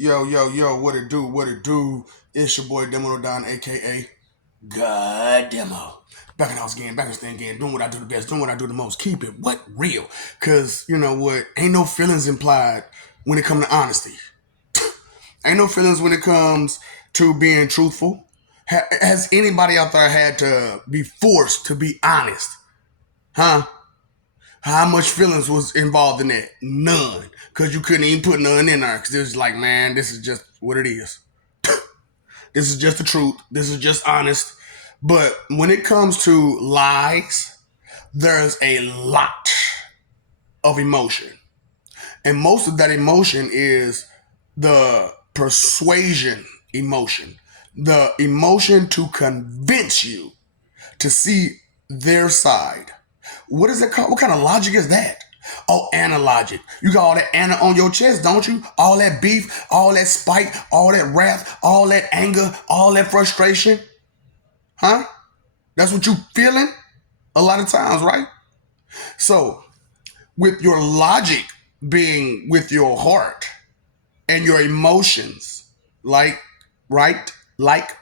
Yo, what it do, what it do? It's your boy Demo Don, aka God Demo. Back in the house again, back in the stand again, doing what I do the best, doing what I do the most. Keep it what real. Cause you know what? Ain't no feelings implied when it comes to honesty. Ain't no feelings when it comes to being truthful. Has anybody out there had to be forced to be honest? Huh? How much feelings was involved in that? None. Because you couldn't even put none in there. Because it was like, man, this is just what it is. This is just the truth. This is just honest. But when it comes to lies, there's a lot of emotion. And most of that emotion is the persuasion emotion, the emotion to convince you to see their side. What is it called? What kind of logic is that? Oh, analogic. You got all that ana on your chest, don't you? All that beef, all that spite, all that wrath, all that anger, all that frustration. Huh? That's what you feeling a lot of times, right? So, with your logic being with your heart and your emotions, like, right, right.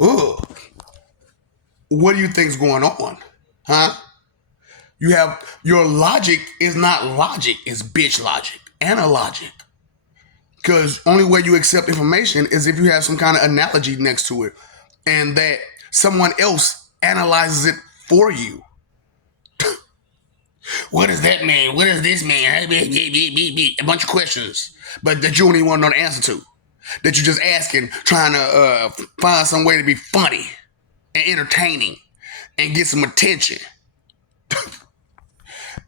Ugh. What do you think's going on? Huh? You have your logic is not logic, it's bitch logic, analogic. Because only way you accept information is if you have some kind of analogy next to it, and that someone else analyzes it for you. What does that mean? What does this mean? A bunch of questions, but that you don't even want to know the answer to. That you're just asking, trying to find some way to be funny and entertaining and get some attention.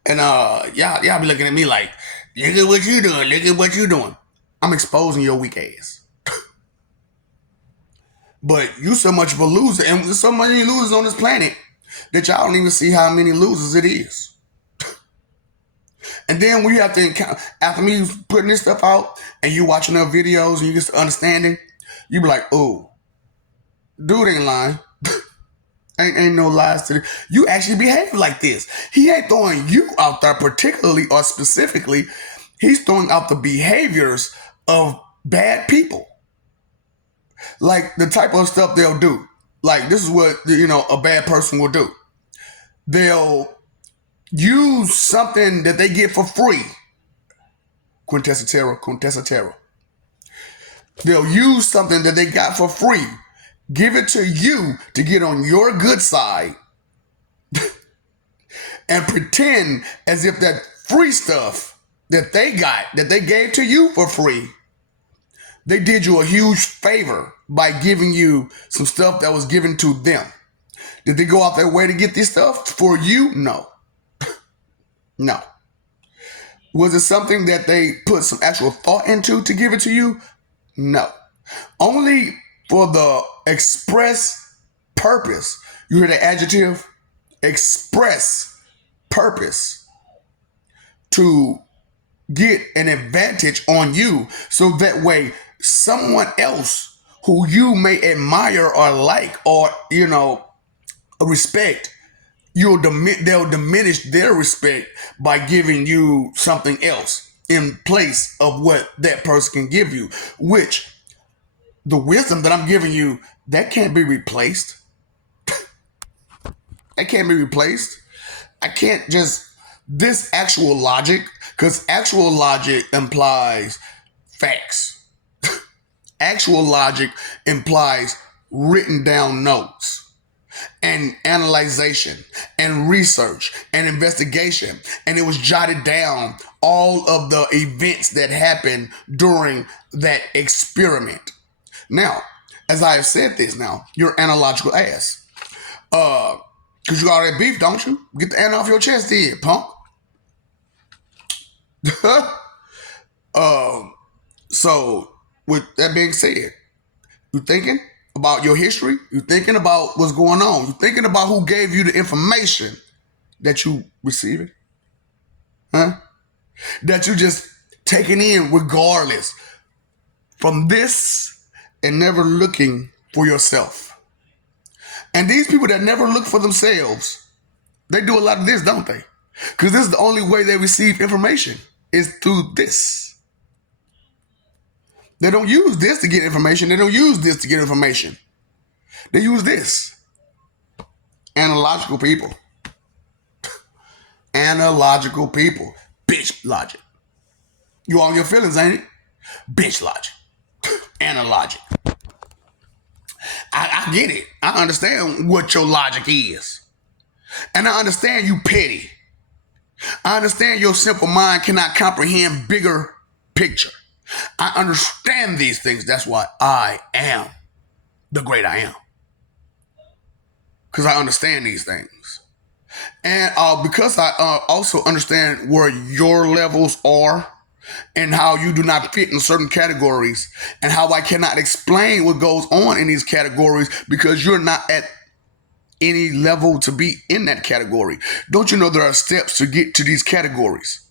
And y'all be looking at me like, look at what you doing, look at what you doing. I'm exposing your weak ass. But you so much of a loser, and there's so many losers on this planet that y'all don't even see how many losers it is. And then we have to encounter, after me putting this stuff out, and you watching their videos, and you get to understanding, you be like, oh, dude ain't lying. Ain't no lies to this. You actually behave like this. He ain't throwing you out there particularly or specifically. He's throwing out the behaviors of bad people. Like the type of stuff they'll do. Like this is what, a bad person will do. They'll use something that they get for free. Quintessa Terra. They'll use something that they got for free, give it to you to get on your good side, and pretend as if that free stuff that they got, that they gave to you for free, they did you a huge favor by giving you some stuff that was given to them. Did they go out their way to get this stuff for you? No. No. Was it something that they put some actual thought into to give it to you? No. Only for the express purpose. You hear the adjective? Express purpose. To get an advantage on you, so that way someone else who you may admire or like or respect, they'll diminish their respect by giving you something else in place of what that person can give you, which the wisdom that I'm giving you, that can't be replaced. That can't be replaced. I can't just, this actual logic, because actual logic implies facts. Actual logic implies written down notes and analyzation and research and investigation. And it was jotted down all of the events that happened during that experiment. Now, as I have said this now, you're analogical ass. Because you got all that beef, don't you? Get the ant off your chest then, punk. So, with that being said, you thinking about your history? You thinking about what's going on? You thinking about who gave you the information that you receiving? Huh? That you just taking in regardless from this and never looking for yourself. And these people that never look for themselves, they do a lot of this, don't they? Because this is the only way they receive information, is through this. They don't use this to get information. They don't use this to get information. They use this. Analogical people. Analogical people. Bitch logic. You all your feelings, ain't it? Bitch logic. Analogic. I get it. I understand what your logic is. And I understand you petty. I understand your simple mind cannot comprehend bigger picture. I understand these things. That's why I am the great I am. Because I understand these things. And because I also understand where your levels are and how you do not fit in certain categories and how I cannot explain what goes on in these categories because you're not at any level to be in that category. Don't you know there are steps to get to these categories?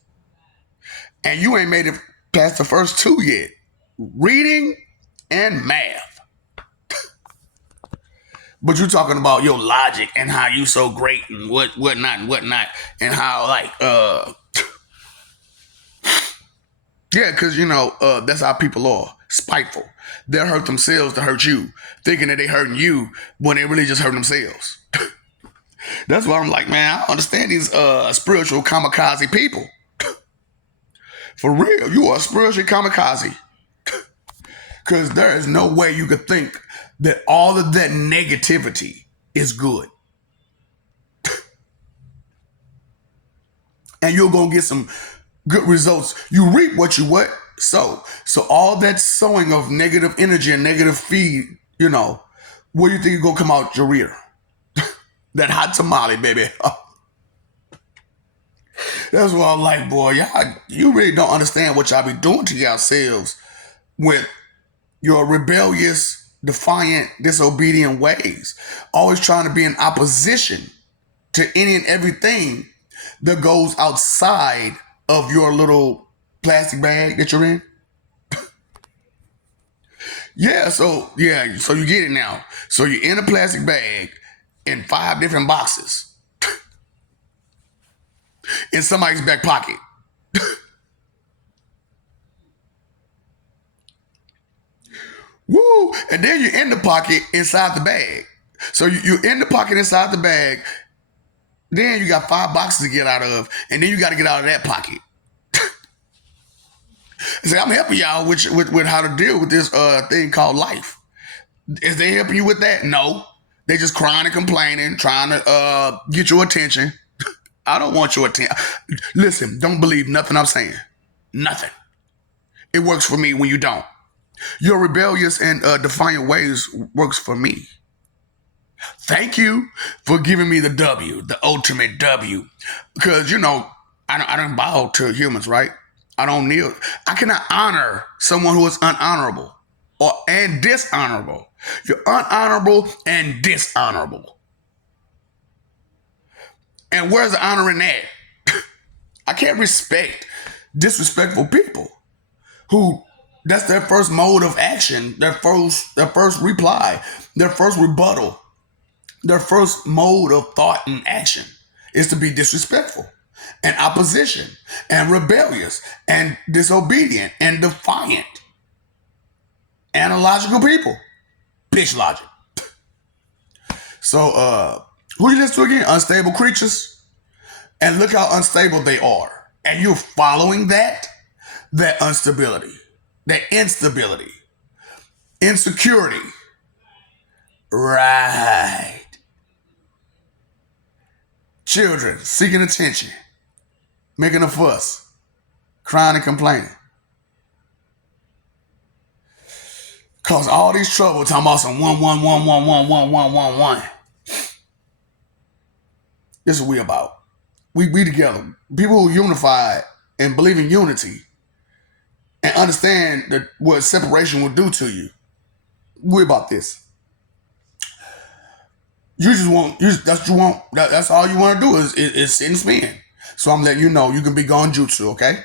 And you ain't made it past the first two yet. Reading and math. But you're talking about your logic and how you so great and whatnot and how yeah, because that's how people are. Spiteful. They'll hurt themselves to hurt you, thinking that they hurting you when they really just hurting themselves. That's why I'm like, man, I understand these spiritual kamikaze people. For real, you are a spiritual kamikaze. Because there is no way you could think that all of that negativity is good. And you're going to get some good results. You reap what you what sow. So all that sowing of negative energy and negative feed, where do you think you're going to come out your rear? That hot tamale, baby. That's what I'm like, boy. Y'all, you really don't understand what y'all be doing to yourselves with your rebellious, defiant, disobedient ways. Always trying to be in opposition to any and everything that goes outside of your little plastic bag that you're in. So you get it now. So you're in a plastic bag in 5 different boxes in somebody's back pocket. Woo! And then you're in the pocket inside the bag. So you're in the pocket inside the bag. Then you got 5 boxes to get out of, and then you got to get out of that pocket. So I'm helping y'all with how to deal with this thing called life. Is they helping you with that? No. They just crying and complaining, trying to get your attention. I don't want your attention. Listen, don't believe nothing I'm saying. Nothing. It works for me when you don't. Your rebellious and defiant ways works for me. Thank you for giving me the W, the ultimate W. Because, I don't bow to humans, right? I don't kneel. I cannot honor someone who is unhonorable and dishonorable. You're unhonorable and dishonorable. And where's the honor in that? I can't respect disrespectful people who that's their first mode of action, their first reply, their first rebuttal, their first mode of thought and action is to be disrespectful and opposition and rebellious and disobedient and defiant. Analogical people. Bitch logic. So, who you listen to again? Unstable creatures. And look how unstable they are. And you're following that instability, that instability, insecurity. Right. Children seeking attention, making a fuss, crying and complaining. Cause all these trouble talking about some 1. This is what we about. We be together. People who unify and believe in unity and understand what separation will do to you. We about this. You just want, that's all you want to do is sit and spin. So I'm letting you know you can be gone jutsu, okay?